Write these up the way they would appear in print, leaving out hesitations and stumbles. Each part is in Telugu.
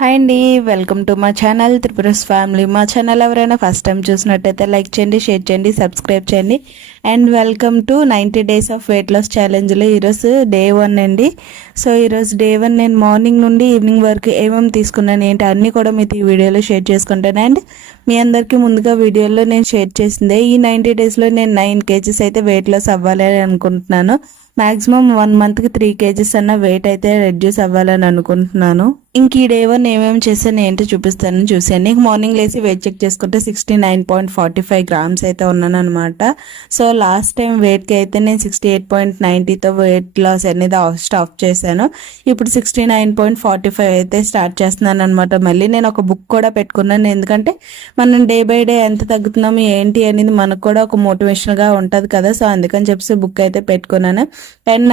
హాయ్ అండి, వెల్కమ్ టు మా ఛానల్ త్రిపురస్ ఫ్యామిలీ. మా ఛానల్ ఎవరైనా ఫస్ట్ టైం చూసినట్టయితే లైక్ చేయండి, షేర్ చేయండి, సబ్స్క్రైబ్ చేయండి. And welcome to 90 days of weight loss ఛాలెంజ్లో ఈరోజు డే 1 అండి. సో ఈరోజు డే 1 నేను మార్నింగ్ నుండి ఈవినింగ్ వరకు ఏమేమి తీసుకున్నాను ఏంటి అన్నీ కూడా మీతో ఈ వీడియోలో షేర్ చేసుకుంటాను. అండ్ మీ అందరికీ ముందుగా వీడియోలో నేను షేర్ చేసిందే ఈ 90 డేస్లో నేను 9 kgs అయితే వెయిట్ లాస్ అవ్వాలి అని అనుకుంటున్నాను. మాక్సిమం 1 monthకి 3 kgs అన్న వెయిట్ అయితే రెడ్యూస్ అవ్వాలని అనుకుంటున్నాను. ఇంక ఈ డే 1 ఏమేమి చేశాను ఏంటో చూపిస్తాను, చూసాను. మార్నింగ్ లేసి వెయిట్ చెక్ చేసుకుంటే 69.45 grams అయితే ఉన్నాను అనమాట. సో లాస్ట్ టైం వెయిట్కి అయితే నేను 68.90తో వెయిట్ లాస్ అనేది స్టాప్ చేశాను. ఇప్పుడు 69.45 అయితే స్టార్ట్ చేస్తున్నాను అనమాట. మళ్ళీ నేను ఒక బుక్ కూడా పెట్టుకున్నాను, ఎందుకంటే మనం డే బై డే ఎంత తగ్గుతున్నాము ఏంటి అనేది మనకు కూడా ఒక మోటివేషన్గా ఉంటుంది కదా. సో అందుకని చెప్పేసి బుక్ అయితే పెట్టుకున్నాను. అండ్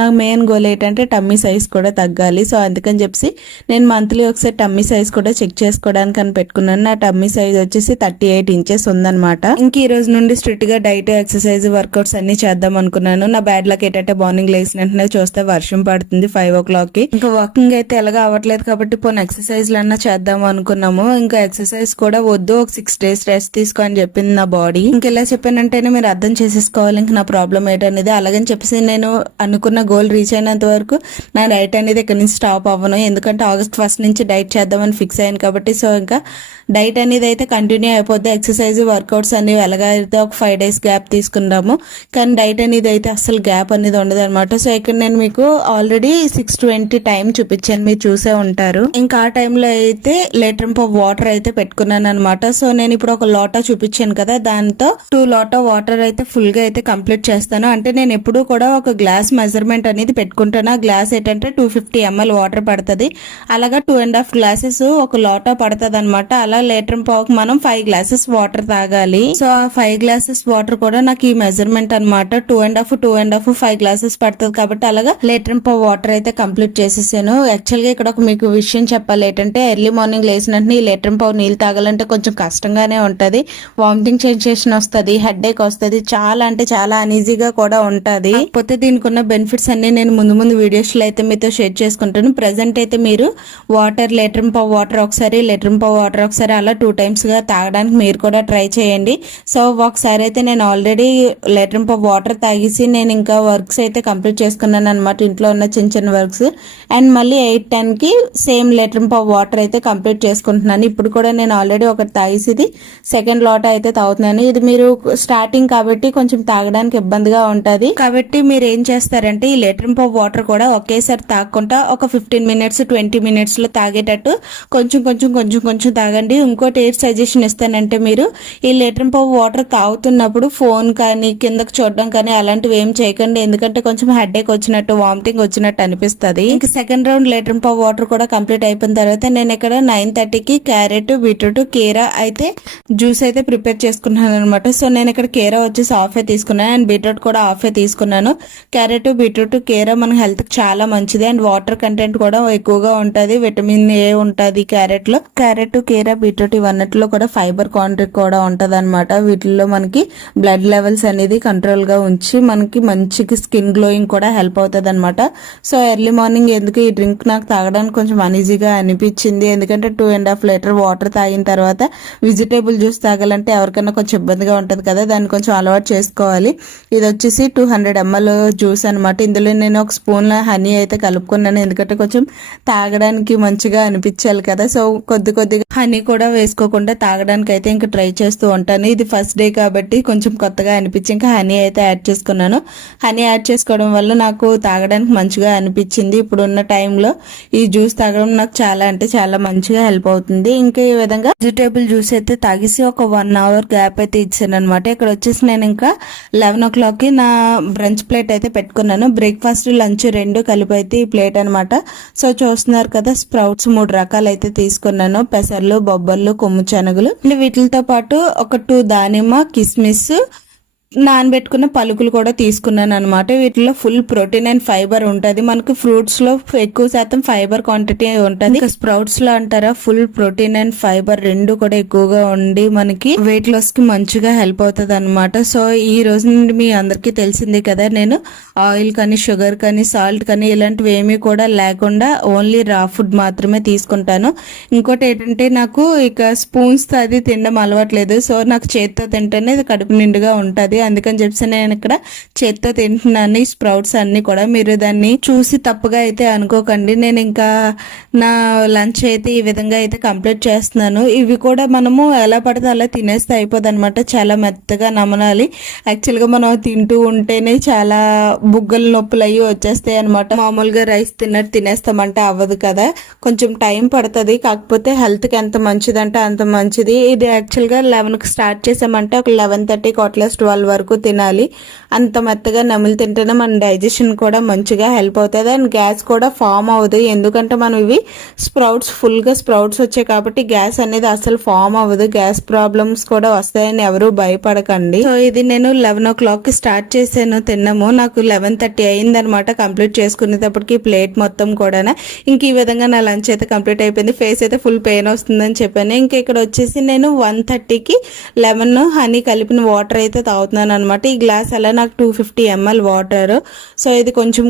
నా మెయిన్ గోల్ ఏంటంటే టమ్మీ సైజ్ కూడా తగ్గాలి. సో అందుకని చెప్పి నేను మంత్లీ ఒకసారి టమ్మీ సైజ్ కూడా చెక్ చేసుకోవడానికి అని పెట్టుకున్నాను. నా టమ్మీ సైజ్ వచ్చేసి 38 inches ఉందన్నమాట. ఇంక ఈ రోజు నుండి స్ట్రిక్ట్ గా డైట్, ఎక్సర్సైజ్, వర్కౌట్స్ అన్ని చేద్దాం అనుకున్నాను. నా బ్యాడ్ లక్ ఏంటంటే మార్నింగ్ లేచిన వెంటనే చూస్తే వర్షం పడుతుంది 5 o'clockకి. ఇంకా వాకింగ్ అయితే ఎలాగ అవ్వట్లేదు కాబట్టి పోనీ ఎక్సర్సైజ్లు అన్నా చేద్దాం అనుకున్నాము. ఇంకా ఎక్సర్సైజ్ కూడా వద్దు, ఒక 6 days రెస్ట్ తీసుకో అని చెప్పింది నా బాడీ. ఇంకెలా చెప్పానంటేనే మీరు అర్థం చేసేసుకోవాలి ఇంక నా ప్రాబ్లం ఏంటనేది. అలాగని చెప్పేసి నేను అనుకున్న గోల్ రీచ్ అయినంత వరకు నా డైట్ అనేది ఇక్కడ నుంచి స్టాప్ అవ్వను, ఎందుకంటే August 1st నుంచి డైట్ చేద్దామని ఫిక్స్ అయ్యాను కాబట్టి. సో ఇంకా డైట్ అనేది అయితే కంటిన్యూ అయిపోద్ది. ఎక్సర్సైజ్, వర్కౌట్స్ అనేవి ఎలాగైతే ఒక 5 days గ్యాప్ తీసుకున్నాము, కానీ డైట్ అనేది అయితే అసలు గ్యాప్ అనేది ఉండదు అనమాట. సో ఇక్కడ నేను మీకు ఆల్రెడీ 6:20 టైం చూపించాను, మీరు చూసే ఉంటారు. ఇంకా ఆ టైంలో అయితే లీటర్ ఆఫ్ వాటర్ అయితే పెట్టుకున్నాను అనమాట. సో నేను ఇప్పుడు ఒక లోటా చూపించాను కదా, దాంతో 2 లోటా వాటర్ అయితే ఫుల్ గా అయితే కంప్లీట్ చేస్తాను. అంటే నేను ఎప్పుడూ కూడా ఒక గ్లాస్ మెజర్మెంట్ అనేది పెట్టుకుంటాను. ఆ గ్లాస్ ఏంటంటే 250 ml వాటర్ పడుతుంది. అలాగా 2.5 glasses ఒక లోటా పడుతుంది అనమాట. అలా లీటర్ పావుకి మనం 5 glasses వాటర్ తాగాలి. సో ఆ 5 glasses వాటర్ కూడా నాకు ఈ మెజర్మెంట్ అనమాట. 2.5 5 glasses పడుతుంది కాబట్టి అలాగా లీటర్ పావు వాటర్ అయితే కంప్లీట్ చేసేసాను. యాక్చువల్ గా ఇక్కడ ఒక మీకు విషయం చెప్పాలి ఏంటంటే, ఎర్లీ మార్నింగ్ లేచిన వెంటనే ఈ లీటర్ పావు నీళ్ళు తాగాలంటే కొంచెం కష్టంగానే ఉంటది. వామిటింగ్ సెన్సేషన్ వస్తుంది, హెడ్ ఏక్ వస్తుంది, చాలా అంటే చాలా అనీజీగా కూడా ఉంటది. కాకపోతే దీనికి ఉన్న బెనిఫిట్స్ అన్ని నేను ముందు వీడియోస్ లో అయితే మీతో షేర్ చేసుకుంటాను. ప్రెసెంట్ అయితే మీరు వాటర్, లీటర్ పావు వాటర్ ఒకసారి, లీటర్ పావు వాటర్ ఒకసారి, అలా 2 times గా తాగడానికి మీరు కూడా ట్రై చేయండి. సో ఒకసారి అయితే నేను ఆల్రెడీ లీటర్ పావు వాటర్ తాగేసి నేను ఇంకా వర్క్స్ అయితే కంప్లీట్ చేసుకున్నాను అనమాట, ఇంట్లో ఉన్న చిన్న వర్క్స్. అండ్ మళ్ళీ 8-10కి సేమ్ లీటర్ పావు వాటర్ అయితే కంప్లీట్ చేసుకుంటున్నాను. ఇప్పుడు కూడా నేను ఆల్రెడీ ఒకటి తాగేసి ఇది సెకండ్ లోటా అయితే తాగుతున్నాను. ఇది మీరు స్టార్టింగ్ కాబట్టి కొంచెం తాగడానికి ఇబ్బందిగా ఉంటది, కాబట్టి మీరు ఏం చేస్తారంటే ఈ లీటర్ పావు వాటర్ కూడా ఒకేసారి తాగకుండా ఒక 15 minutes 20 minutes లో తాగేటట్టు కొంచెం తాగండి. ఇంకోటి ఏ సజెషన్ ఇస్తానంటే, మీరు ఈ లీటర్ పావు వాటర్ తాగుతున్నప్పుడు ఫోన్ కానీ కిందకు చూడడం కానీ అలాంటివి ఏం చేయకండి, ఎందుకంటే కొంచెం హెడ్ ఏక్ వచ్చినట్టు, వామిటింగ్ వచ్చినట్టు అనిపిస్తుంది. ఇంకా సెకండ్ రౌండ్ లీటర్ పావు వాటర్ కూడా కంప్లీట్ అయిపోయిన తర్వాత నేను ఇక్కడ 9:30కి క్యారెట్, బీట్రూట్, కీరా అయితే జ్యూస్ అయితే ప్రిపేర్ చేసుకున్నాను అనమాట. సో నేను ఇక్కడ కీరా వచ్చేసి హాఫే తీసుకున్నాను అండ్ బీట్రూట్ కూడా హాఫే తీసుకున్నాను. క్యారెట్, బీట్రూట్, కీరా మన హెల్త్ కి చాలా మంచిది అండ్ వాటర్ కంటెంట్ కూడా ఎక్కువగా ఉంటది. విటమిన్ ఏ ఉంటది క్యారెట్ లో. క్యారెట్, కీరా, బీట్రూట్ ఇవన్నిటిలో కూడా ఫైబర్ కాంటెంట్ కూడా ఉంటది అనమాట. వీటిల్లో మనకి బ్లడ్ లెవెల్స్ అనేది కంట్రోల్ గా ఉంచి మనకి మంచిగా స్కిన్ గ్లోయింగ్ కూడా హెల్ప్ అవుతుంది అనమాట. సో ఎర్లీ మార్నింగ్ ఎందుకు ఈ డ్రింక్ నాకు తాగడానికి కొంచెం అనీజీగా అనిపించింది, ఎందుకంటే 2.5 liter వాటర్ తాగిన తర్వాత వెజిటేబుల్ జ్యూస్ తాగాలంటే ఎవరికైనా కొంచెం ఇబ్బందిగా ఉంటది కదా, దాన్ని కొంచెం అలవాటు చేసుకోవాలి. ఇది వచ్చేసి 200 ml జ్యూస్ అనమాట. ఇందులో నేను ఒక స్పూన్ హనీ అయితే కలుపుకున్నాను, ఎందుకంటే కొంచెం తాగడానికి మంచిగా అనిపించాలి కదా. సో కొద్దిగా హనీ కూడా వేసుకోకుండా తాగడానికి అయితే ఇంకా ట్రై చేస్తూ ఉంటాను. ఇది ఫస్ట్ డే కాబట్టి కొంచెం కొత్తగా అనిపించి ఇంకా హనీ అయితే యాడ్ చేసుకున్నాను. హనీ యాడ్ చేసుకోవడం వల్ల నాకు తాగడానికి మంచిగా అనిపించింది. ఇప్పుడున్న టైంలో ఈ జ్యూస్ తాగడం నాకు చాలా అంటే చాలా మంచిగా హెల్ప్ అవుతుంది. ఇంకా ఈ విధంగా వెజిటేబుల్ జ్యూస్ అయితే తాగేసి ఒక 1 hour గ్యాప్ అయితే ఇచ్చాను అనమాట. ఇక్కడ వచ్చేసి నేను ఇంకా 11 o'clockకి నా బ్రంచ్ ప్లేట్ అయితే పెట్టుకున్నాను. బ్రేక్ఫాస్ట్, లంచ్ 2 కలిపి అయితే ఈ ప్లేట్ అనమాట. సో చూస్తున్నారు కదా, స్ప్రౌట్స్ 3 రకాలు అయితే తీసుకున్నాను. పెసర్లు, బొబ్బర్లు, కొమ్ము శనగలు, వీటితో పాటు ఒక 2 దానిమ్మ, కిస్మిస్, నానబెట్టుకున్న పలుకులు కూడా తీసుకున్నాను అనమాట. వీటిలో ఫుల్ ప్రోటీన్ అండ్ ఫైబర్ ఉంటుంది. మనకు ఫ్రూట్స్ లో ఎక్కువ శాతం ఫైబర్ క్వాంటిటీ ఉంటుంది. స్ప్రౌట్స్ లో అంటారా, ఫుల్ ప్రోటీన్ అండ్ ఫైబర్ రెండు కూడా ఎక్కువగా ఉండి మనకి వెయిట్ లాస్ కి మంచిగా హెల్ప్ అవుతుంది అనమాట. సో ఈ రోజు నుండి మీ అందరికీ తెలిసిందే కదా, నేను ఆయిల్ కానీ షుగర్ కానీ సాల్ట్ కానీ ఇలాంటివి ఏమీ కూడా లేకుండా ఓన్లీ రా ఫుడ్ మాత్రమే తీసుకుంటాను. ఇంకోటి ఏంటంటే నాకు ఇక స్పూన్స్ అది తినడం అలవాట్లేదు. సో నాకు చేత్తో తింటేనే కడుపు నిండుగా ఉంటుంది. అందుకని చెప్పి నేను ఇక్కడ చేత్తో తింటున్నాను ఈ స్ప్రౌట్స్ అన్ని కూడా. మీరు దాన్ని చూసి తప్పుగా అయితే అనుకోకండి. నేను ఇంకా నా లంచ్ అయితే ఈ విధంగా అయితే కంప్లీట్ చేస్తున్నాను. ఇవి కూడా మనము ఎలా పడితే అలా తినేస్తే అయిపోద్ది అనమాట. చాలా మెత్తగా నమలాలి. యాక్చువల్గా మనం తింటూ ఉంటేనే చాలా బుగ్గల నొప్పులు అయ్యి వచ్చేస్తాయి అనమాట. మామూలుగా రైస్ తిన్నట్టు తినేస్తామంటే అవ్వదు కదా, కొంచెం టైం పడుతుంది. కాకపోతే హెల్త్కి ఎంత మంచిదంటే అంత మంచిది. ఇది యాక్చువల్గా 11కి స్టార్ట్ చేసామంటే ఒక 11:30 12 వరకు తినాలి. అంత మెత్తగా నమిలి తింటేనే మన డైజెషన్ కూడా మంచిగా హెల్ప్ అవుతుంది అండ్ గ్యాస్ కూడా ఫామ్ అవ్వదు. ఎందుకంటే మనం ఇవి ఫుల్గా స్ప్రౌట్స్ వచ్చాయి కాబట్టి గ్యాస్ అనేది అసలు ఫామ్ అవ్వదు. గ్యాస్ ప్రాబ్లమ్స్ కూడా వస్తాయని ఎవరు భయపడకండి. సో ఇది నేను 11 o'clock స్టార్ట్ చేశాను తిన్నాము. నాకు 11:30 అయింది అనమాట కంప్లీట్ చేసుకునేటప్పటికి ప్లేట్ మొత్తం కూడా. ఇంక ఈ విధంగా నా లంచ్ అయితే కంప్లీట్ అయిపోయింది. ఫేస్ అయితే ఫుల్ పెయిన్ వస్తుందని చెప్పాను. ఇంకా ఇక్కడ వచ్చేసి నేను 1:30కి లెమన్ హనీ కలిపిన వాటర్ అయితే తాగుతున్నాను అనమాట. ఈ గ్లాస్ అలా నాకు 250 ml వాటర్. సో ఇది కొంచెం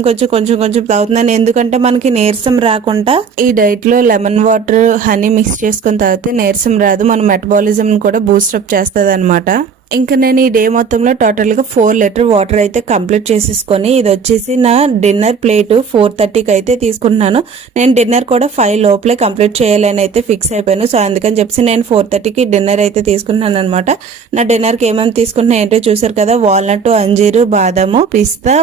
తాగుతున్నాను. ఎందుకంటే మనకి నీరసం రాకుండా ఈ డైట్ లో లెమన్ వాటర్ హనీ మిక్స్ చేసుకుని తాగితే నీరసం రాదు. మన మెటబాలిజం కూడా బూస్టప్ చేస్తుంది అనమాట. ఇంకా నేను ఈ డే మొత్తంలో టోటల్ గా 4 లీటర్ వాటర్ అయితే కంప్లీట్ చేసేసుకొని, ఇది వచ్చేసి నా డిన్నర్ ప్లేట్ 4:30కి అయితే తీసుకుంటున్నాను. నేను డిన్నర్ కూడా 5 లోపలే కంప్లీట్ చేయాలని అయితే ఫిక్స్ అయిపోయాను. సో అందుకని చెప్పి నేను 4:30కి డిన్నర్ అయితే తీసుకుంటున్నాను అనమాట. నా డిన్నర్ కి ఏమేమి తీసుకుంటున్నా ఏంటో చూసారు కదా, వాల్నట్, అంజీరు, బాదాము, పిస్తా,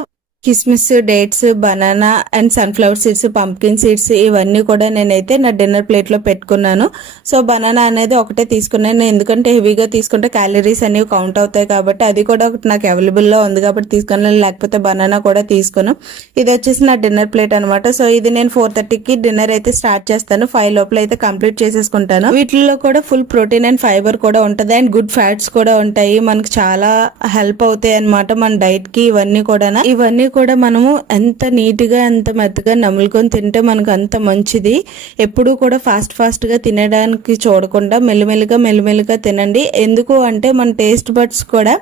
కిస్మిస్, dates, banana and sunflower seeds, pumpkin seeds ఇవన్నీ కూడా నేనైతే నా డిన్నర్ ప్లేట్ లో పెట్టుకున్నాను. సో బనానా అనేది ఒకటే తీసుకున్నాను, ఎందుకంటే హెవీగా తీసుకుంటే క్యాలరీస్ అనేవి కౌంట్ అవుతాయి కాబట్టి అది కూడా ఒకటి నాకు అవైలబుల్ లో ఉంది కాబట్టి తీసుకున్నాను. లేకపోతే బనానా కూడా తీసుకున్నాను. ఇది వచ్చేసి నా డిన్నర్ ప్లేట్ అనమాట. సో ఇది నేను 4:30కి డిన్నర్ అయితే స్టార్ట్ చేస్తాను. 5 లోపల అయితే కంప్లీట్ చేసేసుకుంటాను. వీటిలో కూడా ఫుల్ ప్రోటీన్ అండ్ ఫైబర్ కూడా ఉంటది అండ్ గుడ్ ఫ్యాట్స్ కూడా ఉంటాయి. మనకు చాలా హెల్ప్ అవుతాయి అనమాట మన డైట్ కి. ఇవన్నీ కూడా మనము ఎంత నీట్ గా ఎంత మెత్తగా నములుకొని తింటే మనకు అంత మంచిది. ఎప్పుడు కూడా ఫాస్ట్ గా తినడానికి చూడకుండా మెల్లిమెల్లిగా తినండి. ఎందుకు అంటే మన టేస్ట్ బడ్స్ కూడా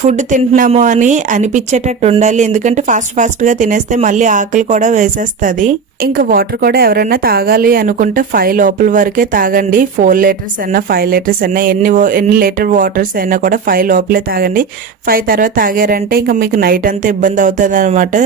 ఫుడ్ తింటున్నాము అని అనిపించేటట్టు ఉండాలి. ఎందుకంటే ఫాస్ట్ గా తినేస్తే మళ్ళీ ఆకలి కూడా వేసేస్తుంది. ఇంకా వాటర్ కూడా ఎవరైనా తాగాలి అనుకుంటే 5 లోపల వరకే తాగండి. 4 లీటర్స్ అయినా 5 లీటర్స్ అయినా ఎన్ని లీటర్ వాటర్స్ అయినా కూడా 5 లోపలే తాగండి. 5 తర్వాత తాగారంటే ఇంకా మీకు నైట్ అంతా ఇబ్బంది అవుతుంది అనమాట.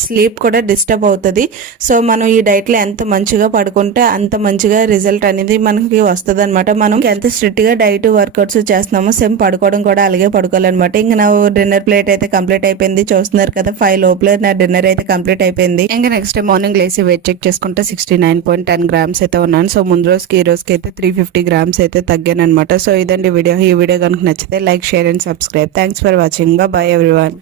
స్లీప్ కూడా డిస్టర్బ్ అవుతుంది. సో మనం ఈ డైట్ లో ఎంత మంచిగా పడుకుంటే అంత మంచిగా రిజల్ట్ అనేది మనకి వస్తుంది అనమాట. మనం ఎంత స్ట్రిక్ట్ గా డైట్ వర్కౌట్స్ చేస్తున్నామో సేమ్ పడుకోవడం కూడా అలాగే పడుకోవాలన్నమాట. ఇంకా నా డిన్నర్ ప్లేట్ అయితే కంప్లీట్ అయిపోయింది. చూస్తున్నారు కదా, 5 లోపల నా డిన్నర్ అయితే కంప్లీట్ అయిపోయింది. ఇంకా నెక్స్ట్ డే మార్నింగ్ లేసి వెయిట్ చెక్ చేసుకుంటే 69.10 గ్రామ్స్ అయితే ఉన్నాను. సో ముందు రోజుకి ఈ రోజుకి అయితే 350 గ్రామ్స్ అయితే తగ్గాను అనమాట. సో ఇదండి వీడియో. ఈ వీడియో కనుక నచ్చితే like, share and subscribe. Thanks for watching. By everyone.